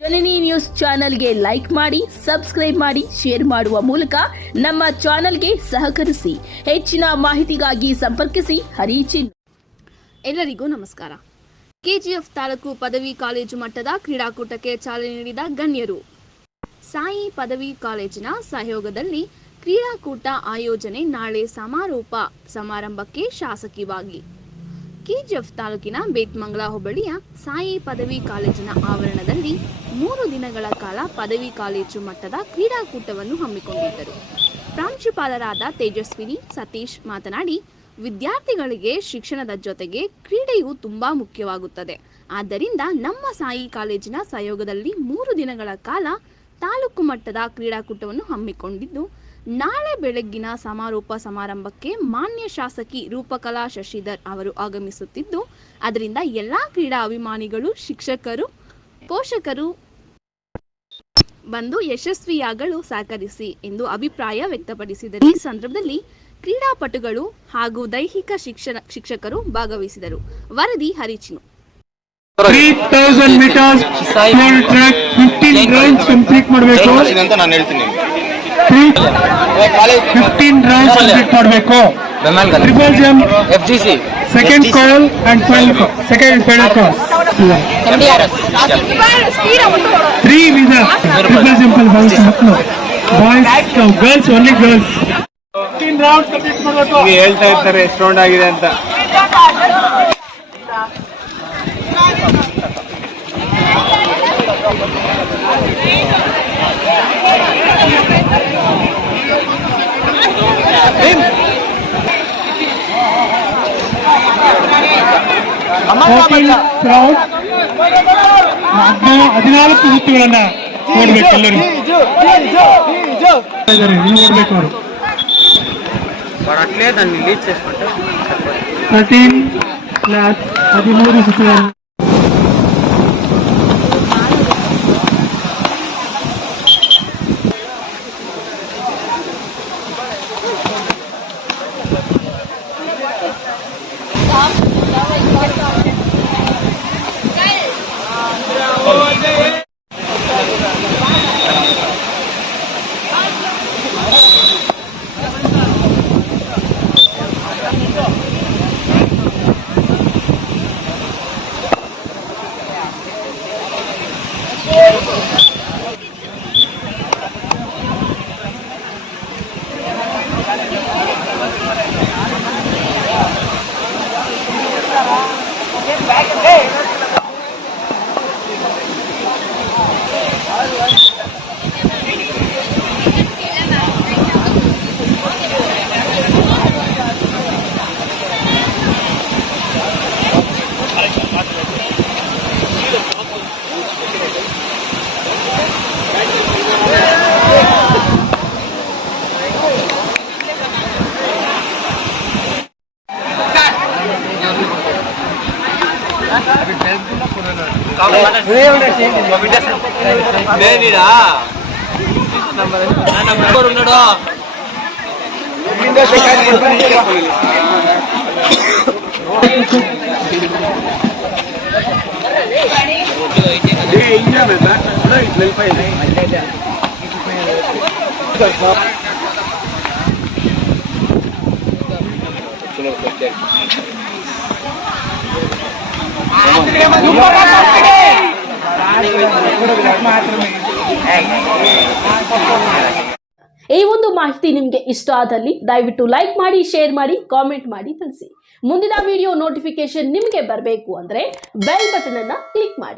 ಜನನಿ news ಚಾನೆಲ್ಗೆ like ಮಾಡಿ, subscribe ಮಾಡಿ, ಶೇರ್ ಮಾಡುವ ಮೂಲಕ ನಮ್ಮ ಚಾನೆಲ್ಗೆ ಸಹಕರಿಸಿ. ಹೆಚ್ಚಿನ ಮಾಹಿತಿಗಾಗಿ ಸಂಪರ್ಕಿಸಿ ಹರಿಚಿನ್. ಎಲ್ಲರಿಗೂ ನಮಸ್ಕಾರ. ಕೆಜಿಎಫ್ ತಾಲೂಕು ಪದವಿ ಕಾಲೇಜು ಮಟ್ಟದ ಕ್ರೀಡಾಕೂಟಕ್ಕೆ ಚಾಲನೆ ನೀಡಿದ ಗಣ್ಯರು. ಸಾಯಿ ಪದವಿ ಕಾಲೇಜಿನ ಸಹಯೋಗದಲ್ಲಿ ಕ್ರೀಡಾಕೂಟ ಆಯೋಜನೆ. ನಾಳೆ ಸಮಾರೋಪ ಸಮಾರಂಭಕ್ಕೆ ಶಾಸಕಿ ಭಾಗಿ. ಕೆಜಿಎಫ್ ತಾಲೂಕಿನ ಬೇತ್ಮಂಗಲ ಹೋಬಳಿಯ ಸಾಯಿ ಪದವಿ ಕಾಲೇಜಿನ ಆವರಣದಲ್ಲಿ 3 ದಿನಗಳ ಕಾಲ ಪದವಿ ಕಾಲೇಜು ಮಟ್ಟದ ಕ್ರೀಡಾಕೂಟವನ್ನು ಹಮ್ಮಿಕೊಂಡಿದ್ದರು. ಪ್ರಾಂಶುಪಾಲರಾದ ತೇಜಸ್ವಿನಿ ಸತೀಶ್ ಮಾತನಾಡಿ, ವಿದ್ಯಾರ್ಥಿಗಳಿಗೆ ಶಿಕ್ಷಣದ ಜೊತೆಗೆ ಕ್ರೀಡೆಯು ತುಂಬಾ ಮುಖ್ಯವಾಗುತ್ತದೆ. ಆದ್ದರಿಂದ ನಮ್ಮ ಸಾಯಿ ಕಾಲೇಜಿನ ಸಹಯೋಗದಲ್ಲಿ 3 ದಿನಗಳ ಕಾಲ ತಾಲೂಕು ಮಟ್ಟದ ಕ್ರೀಡಾಕೂಟವನ್ನು ಹಮ್ಮಿಕೊಂಡಿದ್ದು, ನಾಳೆ ಬೆಳಗ್ಗಿನ ಸಮಾರೋಪ ಸಮಾರಂಭಕ್ಕೆ ಮಾನ್ಯ ಶಾಸಕಿ ರೂಪಕಲಾ ಶಶಿಧರ್ ಅವರು ಆಗಮಿಸುತ್ತಿದ್ದು, ಅದರಿಂದ ಎಲ್ಲಾ ಕ್ರೀಡಾ ಅಭಿಮಾನಿಗಳು, ಶಿಕ್ಷಕರು, ಪೋಷಕರು ಬಂದು ಯಶಸ್ವಿಯಾಗಲು ಸಹಕರಿಸಿ ಎಂದು ಅಭಿಪ್ರಾಯ ವ್ಯಕ್ತಪಡಿಸಿದರು. ಈ ಸಂದರ್ಭದಲ್ಲಿ ಕ್ರೀಡಾಪಟುಗಳು ಹಾಗೂ ದೈಹಿಕ ಶಿಕ್ಷಕರು ಭಾಗವಹಿಸಿದರು. ವರದಿ ಹರಿಚಿನು. 3000 meters full track 15 rounds complete ಮಾಡಬೇಕು ಅಂತ ನಾನು ಹೇಳ್ತೀನಿ. 15 rounds complete ಮಾಡಬೇಕು. Triple jump, FGC, second call and final call, second final call. 3 ವಿಧ ಟ್ರಿಪಲ್ ಜಂಪ್ ಅಲ್ಲಿ boys, girls only girls. 15 rounds complete ಮಾಡಬೇಕು. ಈಗ ಹೇಳ್ತಾ ಇರ್ತಾರೆ ಎಷ್ಟು ರೌಂಡ್ ಆಗಿದೆ ಅಂತ. ಹದಿನಾಲ್ಕು ಸುತ್ತುಗಳನ್ನ ನೋಡ್ಬೇಕು ಎಲ್ಲರೂ. ನೋಡ್ಬೇಕು ಅವರು 13 ಸುತ್ತುಗಳನ್ನು. ಈ ಒಂದು ಮಾಹಿತಿ ನಿಮಗೆ ಇಷ್ಟ ಆದಲ್ಲಿ ದಯವಿಟ್ಟು ಲೈಕ್ ಮಾಡಿ, ಶೇರ್ ಮಾಡಿ, ಕಾಮೆಂಟ್ ಮಾಡಿ ತಿಳಿಸಿ. ಮುಂದಿನ ವಿಡಿಯೋ ನೋಟಿಫಿಕೇಶನ್ ನಿಮಗೆ ಬರಬೇಕು ಅಂದ್ರೆ ಬೆಲ್ ಬಟನ್ ಅನ್ನ ಕ್ಲಿಕ್ ಮಾಡಿ.